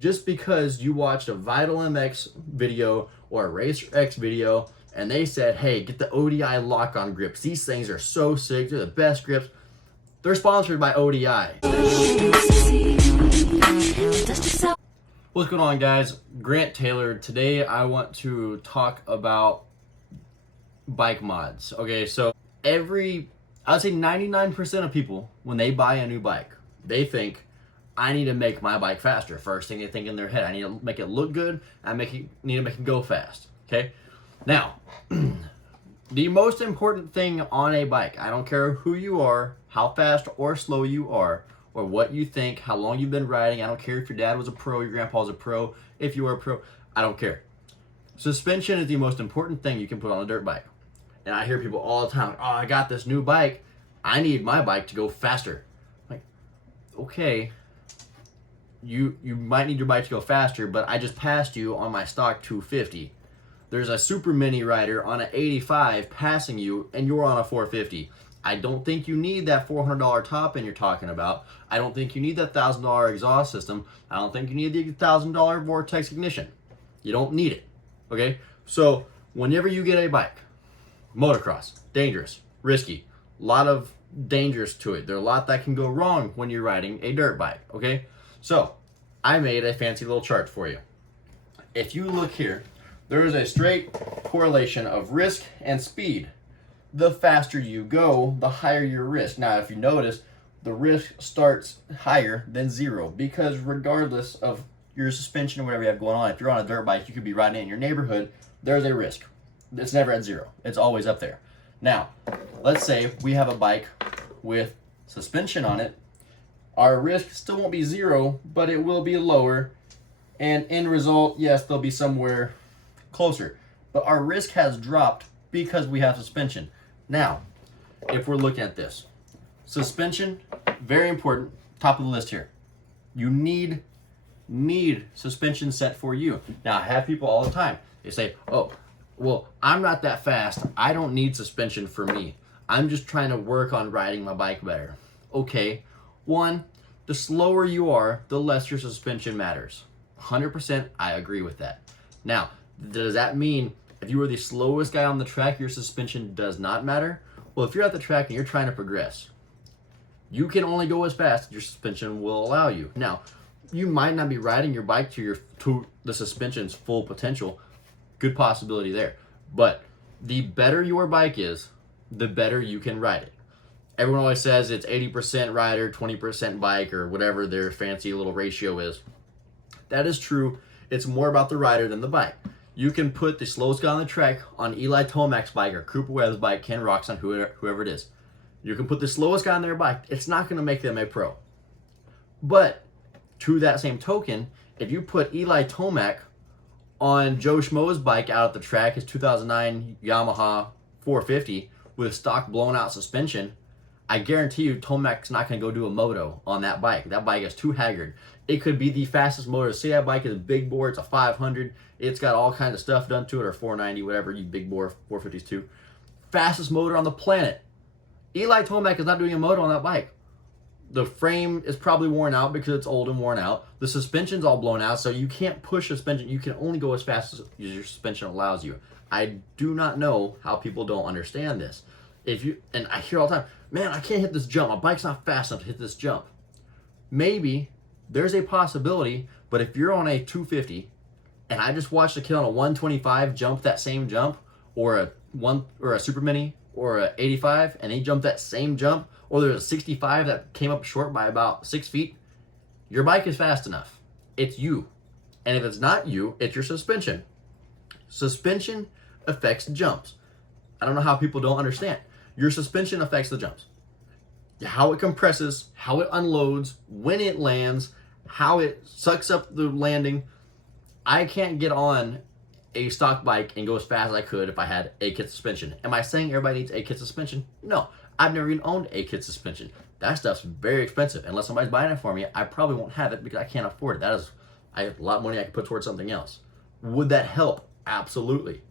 Just because you watched a Vital MX video or a Racer X video and they said, hey, get the ODI lock-on grips. These things are so sick. They're the best grips. They're sponsored by ODI. What's going on, guys? Grant Taylor. Today I want to talk about bike mods. Okay, so I'd say 99% of people, when they buy a new bike, they think, I need to make my bike faster. First thing they think in their head, I need to make it look good, need to make it go fast. Okay? Now, the most important thing on a bike, I don't care who you are, how fast or slow you are, or what you think, how long you've been riding. I don't care if your dad was a pro, your grandpa was a pro, if you were a pro, I don't care. Suspension is the most important thing you can put on a dirt bike. And I hear people all the time, oh, I got this new bike, I need my bike to go faster. Like, okay, you might need your bike to go faster, but I just passed you on my stock 250. There's a super mini rider on an 85 passing you, and you're on a 450. I don't think you need that $400 top end you're talking about. I don't think you need that $1,000 exhaust system. I don't think you need the $1,000 Vortex ignition. You don't need it, okay? So whenever you get a bike, motocross, dangerous, risky, a lot of dangers to it. There are a lot that can go wrong when you're riding a dirt bike, okay? So I made a fancy little chart for you. If you look here, there is a straight correlation of risk and speed. The faster you go, the higher your risk. Now, if you notice, the risk starts higher than zero because regardless of your suspension or whatever you have going on, if you're on a dirt bike, you could be riding it in your neighborhood, there's a risk. It's never at zero. It's always up there. Now, let's say we have a bike with suspension on it. Our risk still won't be zero, but it will be lower. And end result, yes, they'll be somewhere closer. But our risk has dropped because we have suspension. Now, if we're looking at this, suspension, very important, top of the list here. You need suspension set for you. Now, I have people all the time, they say, oh, well, I'm not that fast. I don't need suspension for me. I'm just trying to work on riding my bike better. Okay, one, the slower you are, the less your suspension matters. 100%, I agree with that. Now, does that mean if you are the slowest guy on the track, your suspension does not matter? Well, if you're at the track and you're trying to progress, you can only go as fast as your suspension will allow you. Now, you might not be riding your bike to the suspension's full potential. Good possibility there. But the better your bike is, the better you can ride it. Everyone always says it's 80% rider, 20% bike, or whatever their fancy little ratio is. That is true. It's more about the rider than the bike. You can put the slowest guy on the track on Eli Tomac's bike or Cooper Webb's bike, Ken Roczen, whoever it is. You can put the slowest guy on their bike. It's not going to make them a pro. But to that same token, if you put Eli Tomac on Joe Schmo's bike out at the track, his 2009 Yamaha 450 with stock blown out suspension, I guarantee you Tomac's not going to go do a moto on that bike. That bike is too haggard. It could be the fastest motor. Say that bike is a big bore, it's a 500, it's got all kinds of stuff done to it, or 490, whatever, you big bore 450s too. Fastest motor on the planet. Eli Tomac is not doing a moto on that bike. The frame is probably worn out because it's old and worn out. The suspension's all blown out, so you can't push suspension. You can only go as fast as your suspension allows you. I do not know how people don't understand this. And I hear all the time, man, I can't hit this jump. My bike's not fast enough to hit this jump. Maybe there's a possibility, but if you're on a 250 and I just watched a kid on a 125 jump that same jump, or a super mini or a 85, and he jumped that same jump, or there's a 65 that came up short by about 6 feet, your bike is fast enough. It's you. And if it's not you, it's your suspension. Suspension affects jumps. I don't know how people don't understand. Your suspension affects the jumps. How it compresses, how it unloads, when it lands, how it sucks up the landing. I can't get on a stock bike and go as fast as I could if I had a kit suspension. Am I saying everybody needs a kit suspension? No. I've never even owned a kit suspension. That stuff's very expensive. Unless somebody's buying it for me, I probably won't have it because I can't afford it. I have a lot of money I could put towards something else. Would that help? Absolutely.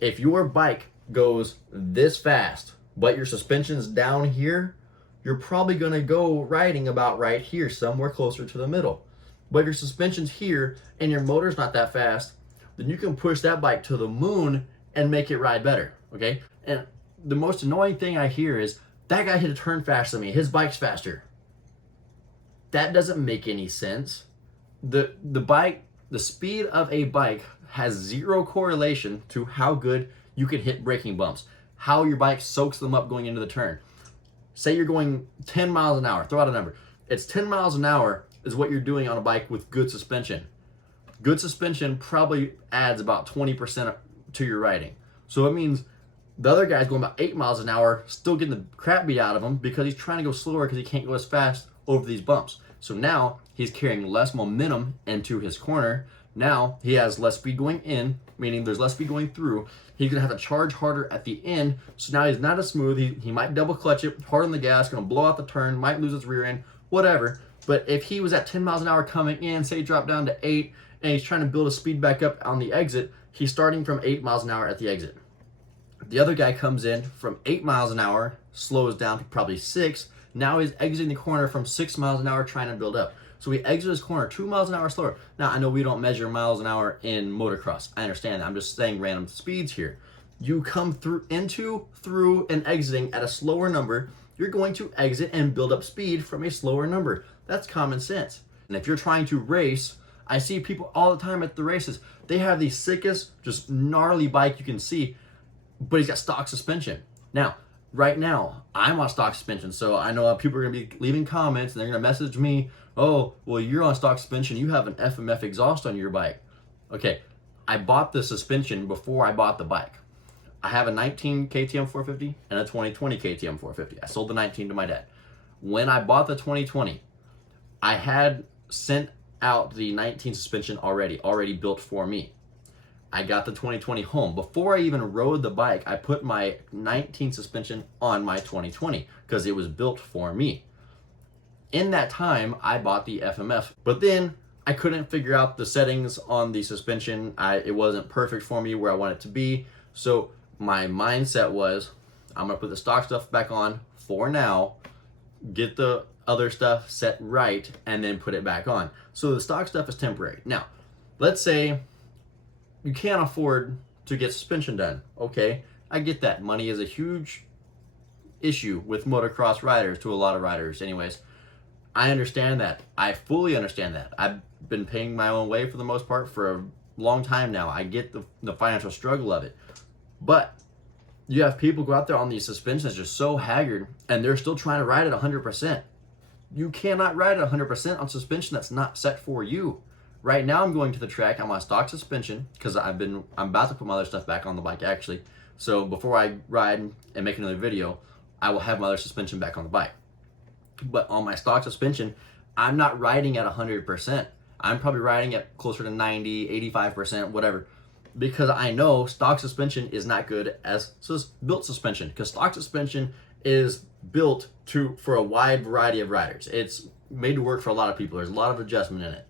If your bike goes this fast, but your suspension's down here, you're probably going to go riding about right here, somewhere closer to the middle. But if your suspension's here and your motor's not that fast, then you can push that bike to the moon and make it ride better, okay? And the most annoying thing I hear is, that guy hit a turn faster than me, his bike's faster. That doesn't make any sense. The speed of a bike has zero correlation to how good you can hit braking bumps, how your bike soaks them up going into the turn. Say you're going 10 miles an hour, throw out a number. It's 10 miles an hour is what you're doing on a bike with good suspension. Good suspension probably adds about 20% to your riding. So it means the other guy's going about 8 miles an hour, still getting the crap beat out of him because he's trying to go slower because he can't go as fast over these bumps. So now he's carrying less momentum into his corner. Now he has less speed going in, meaning there's less speed going through. He's gonna have to charge harder at the end. So now he's not as smooth. He might double clutch it, hard on the gas, gonna blow out the turn, might lose his rear end, whatever. But if he was at 10 miles an hour coming in, say he dropped down to 8, and he's trying to build a speed back up on the exit, he's starting from 8 miles an hour at the exit. The other guy comes in from 8 miles an hour, slows down to probably 6. Now he's exiting the corner from 6 miles an hour trying to build up. So he exits his corner 2 miles an hour slower. Now, I know we don't measure miles an hour in motocross. I understand that. I'm just saying random speeds here. You come through, and exiting at a slower number, you're going to exit and build up speed from a slower number. That's common sense. And if you're trying to race, I see people all the time at the races. They have the sickest, just gnarly bike you can see, but he's got stock suspension. Now, right now, I'm on stock suspension, so I know people are going to be leaving comments and they're going to message me, oh, well, you're on stock suspension, you have an FMF exhaust on your bike. Okay, I bought the suspension before I bought the bike. I have a 19 KTM 450 and a 2020 KTM 450. I sold the 19 to my dad. When I bought the 2020, I had sent out the 19 suspension already built for me. I got the 2020 home. Before I even rode the bike, I put my 19 suspension on my 2020 because it was built for me. In that time, I bought the FMF, but then I couldn't figure out the settings on the suspension. It wasn't perfect for me where I want it to be. So my mindset was, I'm gonna put the stock stuff back on for now, get the other stuff set right, and then put it back on. So the stock stuff is temporary. Now, let's say you can't afford to get suspension done. Okay, I get that. Money is a huge issue with motocross riders, to a lot of riders anyways. I understand that. I fully understand that. I've been paying my own way for the most part for a long time now. I get the financial struggle of it. But you have people go out there on these suspensions just so haggard, and they're still trying to ride at 100%. You cannot ride at 100% on suspension that's not set for you. Right now I'm going to the track, I'm on stock suspension because I'm about to put my other stuff back on the bike actually. So before I ride and make another video, I will have my other suspension back on the bike. But on my stock suspension, I'm not riding at 100%. I'm probably riding at closer to 90, 85%, whatever. Because I know stock suspension is not good as built suspension. Because stock suspension is built for a wide variety of riders. It's made to work for a lot of people. There's a lot of adjustment in it.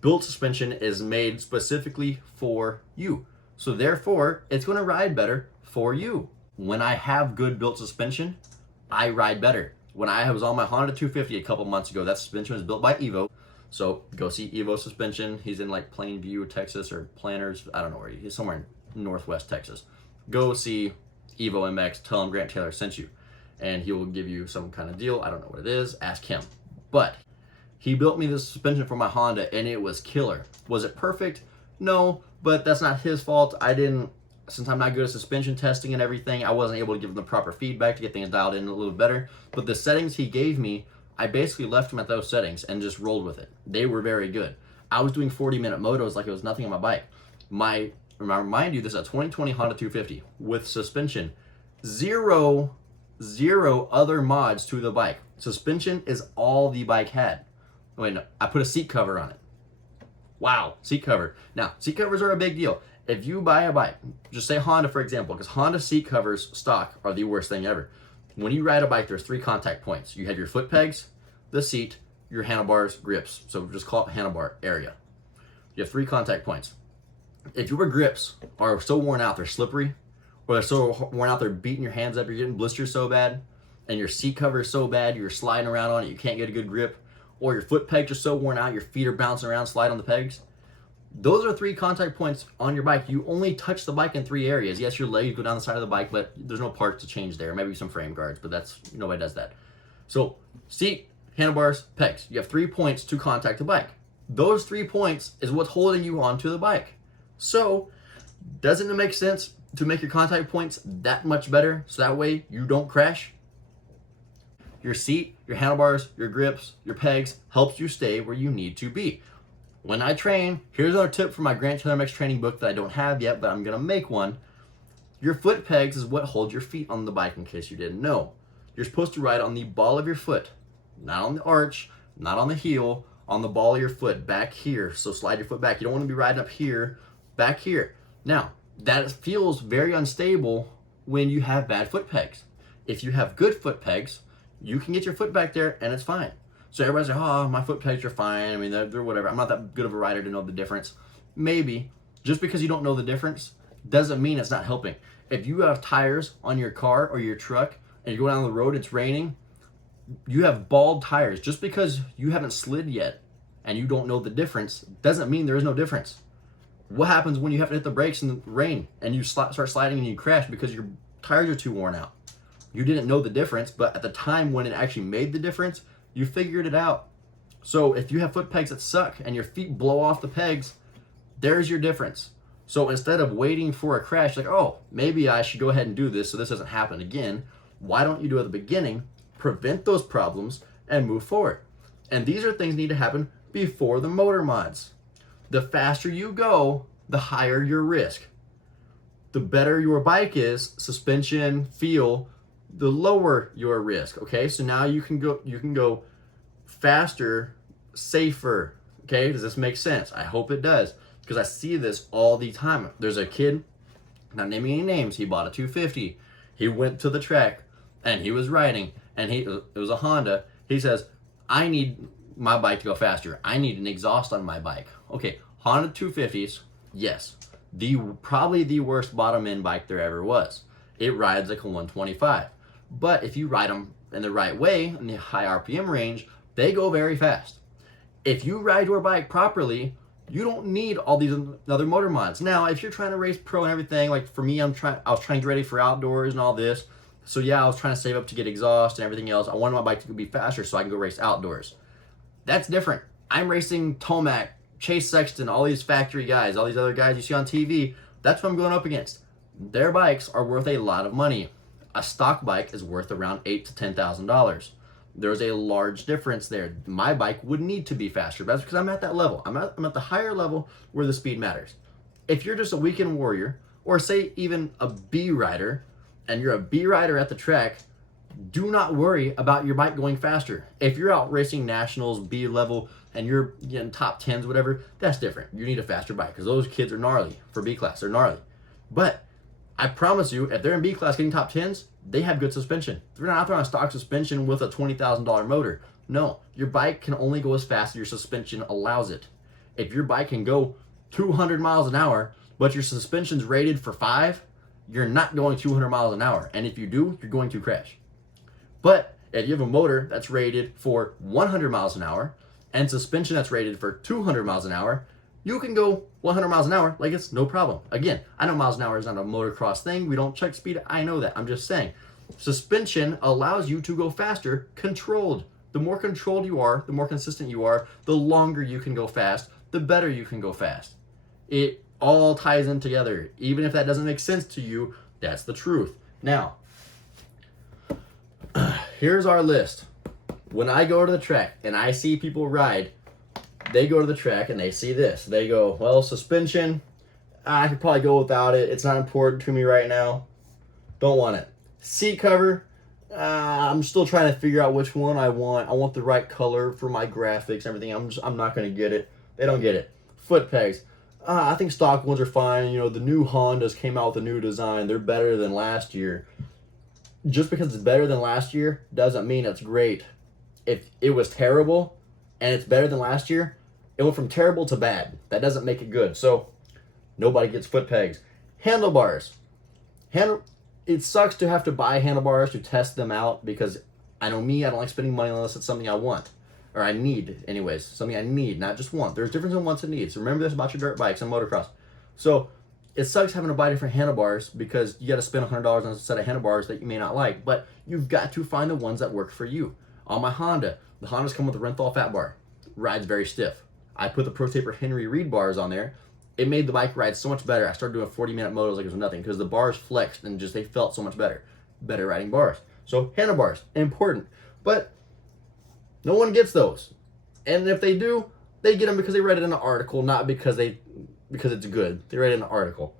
Built suspension is made specifically for you. So therefore, it's going to ride better for you. When I have good built suspension, I ride better. When I was on my Honda 250 a couple months ago, that suspension was built by Evo. So go see Evo Suspension. He's in like Plainview, Texas, or Planters. I don't know where he is. Somewhere in Northwest Texas. Go see Evo MX. Tell him Grant Taylor sent you. And he will give you some kind of deal. I don't know what it is. Ask him. But he built me this suspension for my Honda, and it was killer. Was it perfect? No, but that's not his fault. Since I'm not good at suspension testing and everything, I wasn't able to give him the proper feedback to get things dialed in a little better. But the settings he gave me, I basically left him at those settings and just rolled with it. They were very good. I was doing 40-minute motos like it was nothing on my bike. I remind you, this is a 2020 Honda 250 with suspension. Zero other mods to the bike. Suspension is all the bike had. Wait, no, I put a seat cover on it. Wow, seat cover. Now, seat covers are a big deal. If you buy a bike, just say Honda for example, because Honda seat covers stock are the worst thing ever. When you ride a bike, there's 3 contact points. You have your foot pegs, the seat, your handlebars, grips. So just call it handlebar area. You have 3 contact points. If your grips are so worn out, they're slippery, or they're so worn out, they're beating your hands up, you're getting blisters so bad, and your seat cover is so bad, you're sliding around on it, you can't get a good grip, or your foot pegs are so worn out, your feet are bouncing around, slide on the pegs. Those are 3 contact points on your bike. You only touch the bike in 3 areas. Yes, your legs go down the side of the bike, but there's no parts to change there. Maybe some frame guards, but nobody does that. So seat, handlebars, pegs. You have 3 points to contact the bike. Those 3 points is what's holding you onto the bike. So doesn't it make sense to make your contact points that much better so that way you don't crash? Your seat, your handlebars, your grips, your pegs helps you stay where you need to be. When I train, here's another tip from my Grant Taylor MX training book that I don't have yet, but I'm gonna make one. Your foot pegs is what holds your feet on the bike, in case you didn't know. You're supposed to ride on the ball of your foot, not on the arch, not on the heel, on the ball of your foot, back here. So slide your foot back. You don't want to be riding up here, back here. Now, that feels very unstable when you have bad foot pegs. If you have good foot pegs, you can get your foot back there and it's fine. So everybody's like, oh, my foot pegs are fine. I mean, they're whatever. I'm not that good of a rider to know the difference. Maybe. Just because you don't know the difference doesn't mean it's not helping. If you have tires on your car or your truck and you go down the road, it's raining, you have bald tires. Just because you haven't slid yet and you don't know the difference doesn't mean there is no difference. What happens when you have to hit the brakes in the rain and you start sliding and you crash because your tires are too worn out? You didn't know the difference, but at the time when it actually made the difference, you figured it out. So if you have foot pegs that suck and your feet blow off the pegs, there's your difference. So instead of waiting for a crash, like, oh, maybe I should go ahead and do this so this doesn't happen again, why don't you do it at the beginning, prevent those problems, and move forward? And these are things that need to happen before the motor mods. The faster you go, the higher your risk. The better your bike is, suspension, feel, the lower your risk. Okay, so now you can go faster, safer. Okay, does this make sense? I hope it does, because I see this all the time. There's a kid, not naming any names, he bought a 250. He went to the track and he was riding, and it was a Honda. He says, I need my bike to go faster. I need an exhaust on my bike. Okay, Honda 250s, yes, probably the worst bottom end bike there ever was. It rides like a 125. But if you ride them in the right way, in the high RPM range, they go very fast. If you ride your bike properly, you don't need all these other motor mods. Now, if you're trying to race pro and everything, like for me, I was trying to get ready for outdoors and all this. So yeah, I was trying to save up to get exhaust and everything else. I wanted my bike to be faster so I can go race outdoors. That's different. I'm racing Tomac, Chase Sexton, all these factory guys, all these other guys you see on TV. That's what I'm going up against. Their bikes are worth a lot of money. A stock bike is worth around $8,000 to $10,000. There's a large difference there. My bike would need to be faster, but that's because I'm at that level. I'm at the higher level where the speed matters. If you're just a weekend warrior, or say even a B rider, and you're a B rider at the track, do not worry about your bike going faster. If you're out racing nationals, B level, and you're getting top 10s, whatever, that's different. You need a faster bike because those kids are gnarly for B class. They're gnarly. But I promise you, if they're in B class getting top 10s, they have good suspension. They're not out there on a stock suspension with a $20,000 motor. No, your bike can only go as fast as your suspension allows it. If your bike can go 200 miles an hour, but your suspension's rated for 5, you're not going 200 miles an hour. And if you do, you're going to crash. But if you have a motor that's rated for 100 miles an hour and suspension that's rated for 200 miles an hour, you can go 100 miles an hour like it's no problem. Again, I know miles an hour is not a motocross thing. We don't check speed. I know that. I'm just saying. Suspension allows you to go faster, controlled. The more controlled you are, the more consistent you are, the longer you can go fast, the better you can go fast. It all ties in together. Even if that doesn't make sense to you, that's the truth. Now, here's our list. When I go to the track and I see people ride, they go to the track and they see this. They go, well, suspension, I could probably go without it. It's not important to me right now. Don't want it. Seat cover, I'm still trying to figure out which one I want. I want the right color for my graphics and everything. I'm not going to get it. They don't get it. Foot pegs. I think stock ones are fine. You know, the new Hondas came out with a new design. They're better than last year. Just because it's better than last year doesn't mean it's great. If it was terrible and it's better than last year, it went from terrible to bad. That doesn't make it good. So nobody gets foot pegs. Handlebars. It sucks to have to buy handlebars to test them out because I know me, I don't like spending money unless it's something I want. or I need anyways, something I need, not just want. There's difference in wants and needs. Remember this about your dirt bikes and motocross. So it sucks having to buy different handlebars because you got to spend $100 on a set of handlebars that you may not like, but you've got to find the ones that work for you. On my Honda, the Hondas come with a Renthal fat bar. Rides very stiff. I put the Pro Taper Henry Reed bars on there. It made the bike ride so much better. I started doing 40-minute motos like it was nothing because the bars flexed and just they felt so much better. Better riding bars. So handlebars, important. But no one gets those. And if they do, they get them because they read it in an article, not because it's good. They read it in an article.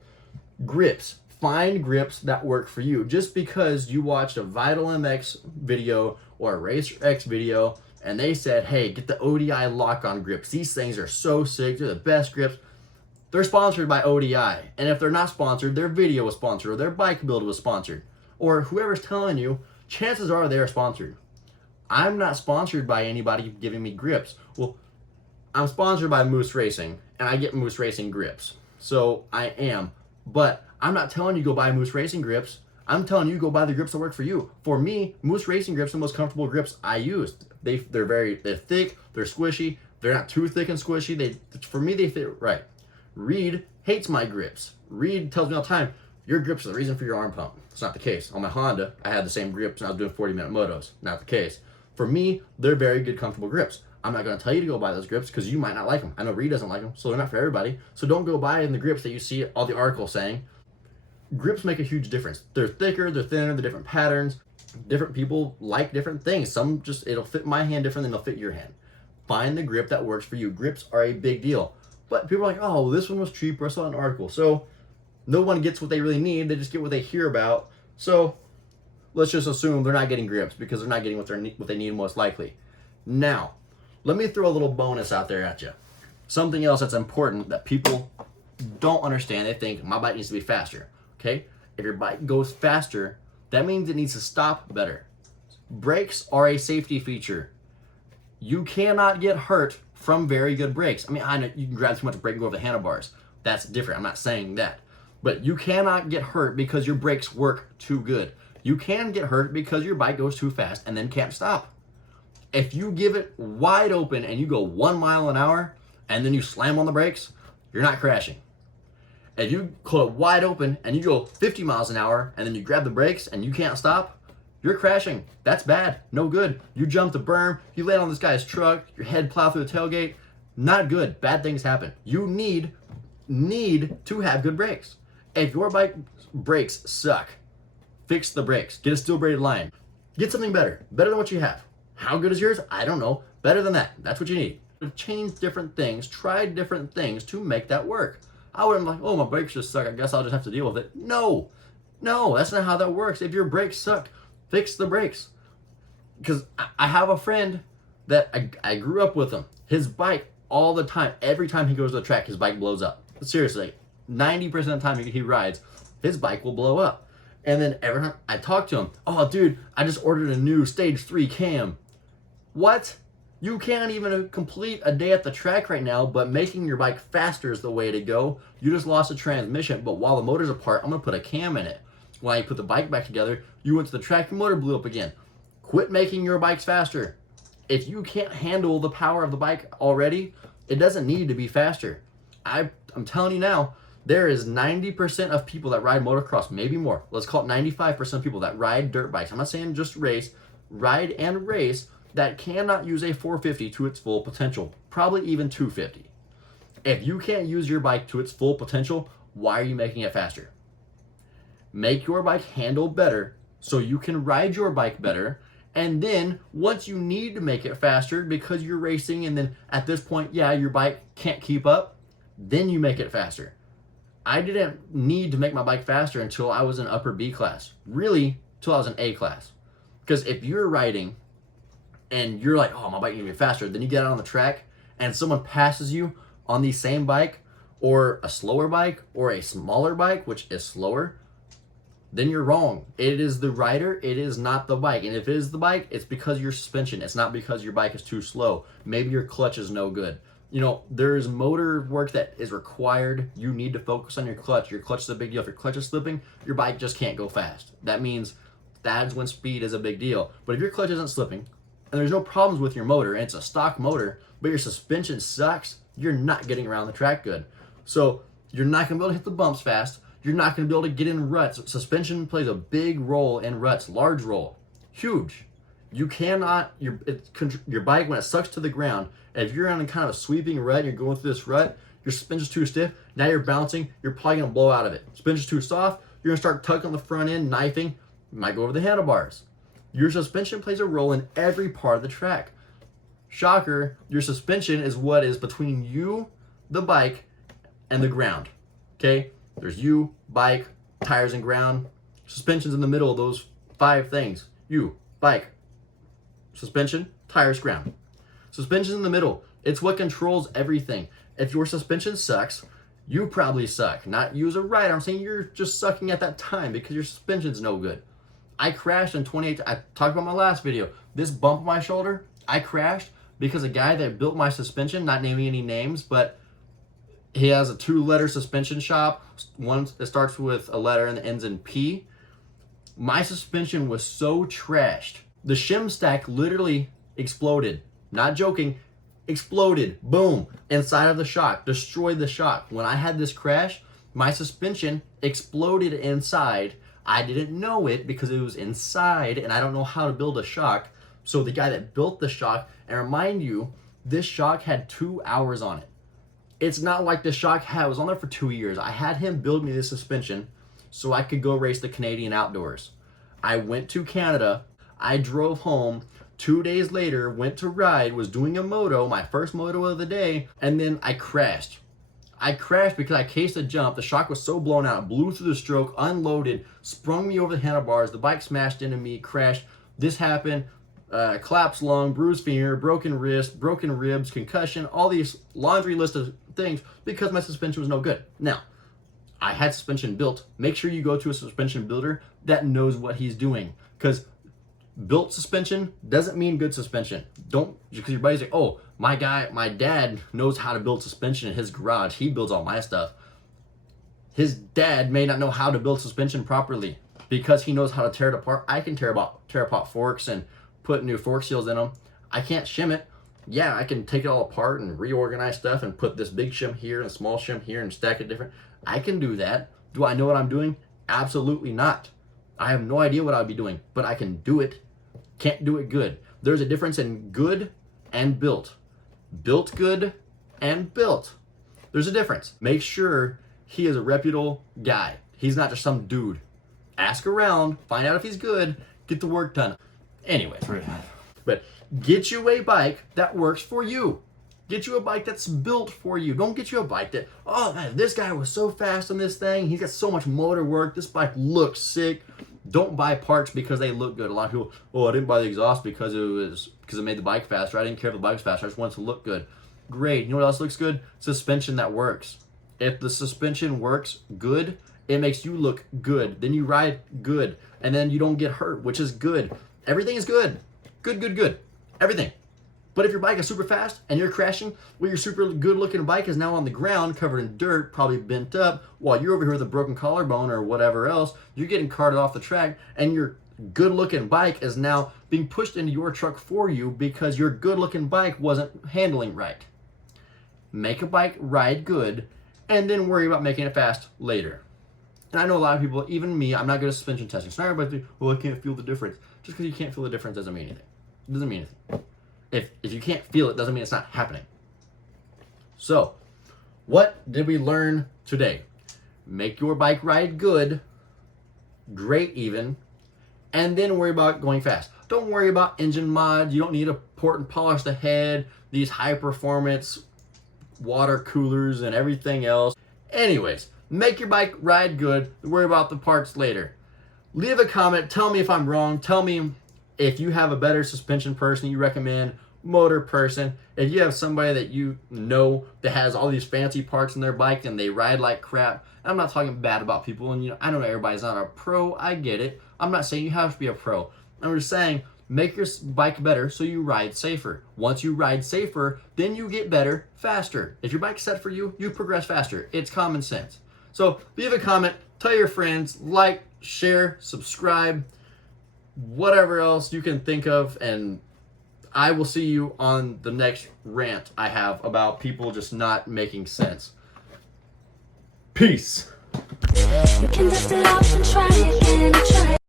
Grips. Find grips that work for you. Just because you watched a Vital MX video or a Racer X video and they said, hey, get the ODI lock-on grips. These things are so sick. They're the best grips. They're sponsored by ODI. And if they're not sponsored, their video was sponsored or their bike build was sponsored. Or whoever's telling you, chances are they're sponsored. I'm not sponsored by anybody giving me grips. Well, I'm sponsored by Moose Racing, and I get Moose Racing grips. So I am. But I'm not telling you go buy Moose Racing grips. I'm telling you go buy the grips that work for you. For me, Moose Racing grips are the most comfortable grips I use. They're thick, they're squishy, they're not too thick and squishy. For me, they fit right. Reed hates my grips. Reed tells me all the time, your grips are the reason for your arm pump. It's not the case. On my Honda, I had the same grips and I was doing 40-minute motos. Not the case. For me, they're very good, comfortable grips. I'm not going to tell you to go buy those grips because you might not like them. I know Reed doesn't like them, so they're not for everybody. So don't go buy the grips that you see all the articles saying. Grips make a huge difference. They're thicker, they're thinner, they're different patterns. Different people like different things. Some just, it'll fit my hand different than it'll fit your hand. Find the grip that works for you. Grips are a big deal. But people are like, oh, this one was cheaper. I saw an article. So no one gets what they really need. They just get what they hear about. So let's just assume they're not getting grips because they're not getting what they need most likely. Now, let me throw a little bonus out there at you. Something else that's important that people don't understand. They think my bike needs to be faster. Okay? If your bike goes faster, that means it needs to stop better. Brakes are a safety feature. You cannot get hurt from very good brakes. I mean, I know you can grab too much brake and go over the handlebars. That's different. I'm not saying that. But you cannot get hurt because your brakes work too good. You can get hurt because your bike goes too fast and then can't stop. If you give it wide open and you go 1 mile an hour and then you slam on the brakes, you're not crashing. If you hold it wide open and you go 50 miles an hour and then you grab the brakes and you can't stop, you're crashing. That's bad. No good. You jump the berm, you land on this guy's truck, your head plow through the tailgate. Not good. Bad things happen. You need to have good brakes. If your bike brakes suck, fix the brakes. Get a steel braided line. Get something better. Better than what you have. How good is yours? I don't know. Better than that. That's what you need. Change different things. Try different things to make that work. I wouldn't be like, oh, my brakes just suck. I guess I'll just have to deal with it. No, that's not how that works. If your brakes suck, fix the brakes. Because I have a friend that I grew up with him. His bike, all the time, every time he goes to the track, his bike blows up. Seriously, 90% of the time he rides, his bike will blow up. And then every time I talk to him, oh, dude, I just ordered a new Stage 3 cam. What? You can't even complete a day at the track right now, but making your bike faster is the way to go. You just lost a transmission, but while the motor's apart, I'm going to put a cam in it. When you put the bike back together, you went to the track, your motor blew up again. Quit making your bikes faster. If you can't handle the power of the bike already, it doesn't need to be faster. I'm telling you now, there is 90% of people that ride motocross, maybe more. Let's call it 95% of people that ride dirt bikes. I'm not saying just race, ride and race, that cannot use a 450 to its full potential, probably even 250. If you can't use your bike to its full potential, why are you making it faster? Make your bike handle better so you can ride your bike better. And then once you need to make it faster because you're racing and then at this point, yeah, your bike can't keep up, then you make it faster. I didn't need to make my bike faster until I was in upper B class. Really, till I was in A class. Because if you're riding and you're like, oh, my bike needs to be faster, then you get out on the track and someone passes you on the same bike or a slower bike or a smaller bike, which is slower, then you're wrong. It is the rider, it is not the bike. And if it is the bike, it's because of your suspension. It's not because your bike is too slow. Maybe your clutch is no good. You know, there's motor work that is required. You need to focus on your clutch. Your clutch is a big deal. If your clutch is slipping, your bike just can't go fast. That means that's when speed is a big deal. But if your clutch isn't slipping, and there's no problems with your motor, and it's a stock motor, but your suspension sucks, you're not getting around the track good. So you're not going to be able to hit the bumps fast. You're not going to be able to get in ruts. Suspension plays a big role in ruts, large role, huge. You cannot, your bike, when it sucks to the ground, if you're on kind of a sweeping rut and you're going through this rut, your suspension's too stiff, now you're bouncing, you're probably going to blow out of it. Suspension's too soft, you're going to start tugging on the front end, knifing, you might go over the handlebars. Your suspension plays a role in every part of the track. Shocker, your suspension is what is between you, the bike, and the ground. Okay? There's you, bike, tires, and ground. Suspension's in the middle of those 5 things. You, bike, suspension, tires, ground. Suspension's in the middle. It's what controls everything. If your suspension sucks, you probably suck. Not you as a rider. I'm saying you're just sucking at that time because your suspension's no good. I crashed in 2018. I talked about my last video. This bump on my shoulder, I crashed because a guy that built my suspension, not naming any names, but he has a 2-letter suspension shop. One that starts with a letter and ends in P. My suspension was so trashed. The shim stack literally exploded. Not joking, exploded. Boom. Inside of the shock. Destroyed the shock. When I had this crash, my suspension exploded inside. I didn't know it because it was inside and I don't know how to build a shock. So the guy that built the shock, and remind you, this shock had 2 hours on it. It's not like the shock was on there for 2 years. I had him build me this suspension so I could go race the Canadian outdoors. I went to Canada. I drove home. 2 days later, went to ride, was doing a moto, my first moto of the day, and then I crashed. I crashed because I cased a jump. The shock was so blown out, blew through the stroke, unloaded, sprung me over the handlebars. The bike smashed into me, crashed. This happened. Collapsed lung, bruised finger, broken wrist, broken ribs, concussion, all these laundry list of things because my suspension was no good. Now, I had suspension built. Make sure you go to a suspension builder that knows what he's doing, because built suspension doesn't mean good suspension. Don't, because your buddy's like, oh, my dad knows how to build suspension in his garage. He builds all my stuff. His dad may not know how to build suspension properly because he knows how to tear it apart. I can tear apart forks and put new fork seals in them. I can't shim it. Yeah, I can take it all apart and reorganize stuff and put this big shim here and a small shim here and stack it different. I can do that. Do I know what I'm doing? Absolutely not. I have no idea what I'd be doing, but I can do it. Can't do it good. There's a difference in good and built. Built good and built. There's a difference. Make sure he is a reputable guy. He's not just some dude. Ask around, find out if he's good, get the work done. Anyways, but get you a bike that works for you. Get you a bike that's built for you. Don't get you a bike that, oh man, this guy was so fast on this thing. He's got so much motor work. This bike looks sick. Don't buy parts because they look good. A lot of people, oh, I didn't buy the exhaust because it made the bike faster. I didn't care if the bike was faster. I just wanted it to look good. Great. You know what else looks good? Suspension that works. If the suspension works good, it makes you look good. Then you ride good. And then you don't get hurt, which is good. Everything is good. Good. Everything. But if your bike is super fast and you're crashing, well, your super good looking bike is now on the ground covered in dirt, probably bent up, while you're over here with a broken collarbone or whatever else, you're getting carted off the track, and your good looking bike is now being pushed into your truck for you because your good looking bike wasn't handling right. Make a bike ride good and then worry about making it fast later. And I know a lot of people, even me, I'm not good at suspension testing. So not everybody, well, I can't feel the difference. Just because you can't feel the difference doesn't mean anything. It doesn't mean anything. If you can't feel it, doesn't mean it's not happening. So, what did we learn today? Make your bike ride good, great even, and then worry about going fast. Don't worry about engine mods. You don't need to port and polish the head, these high performance water coolers and everything else. Anyways, make your bike ride good, worry about the parts later. Leave a comment, tell me if I'm wrong, tell me if you have a better suspension person you recommend, motor person, if you have somebody that you know that has all these fancy parts in their bike and they ride like crap. I'm not talking bad about people, and I know everybody's not a pro, I get it. I'm not saying you have to be a pro. I'm just saying make your bike better so you ride safer. Once you ride safer, then you get better faster. If your bike's set for you, you progress faster. It's common sense. So leave a comment, tell your friends, like, share, subscribe, whatever else you can think of, and I will see you on the next rant I have about people just not making sense. Peace. You can dust it off and try again.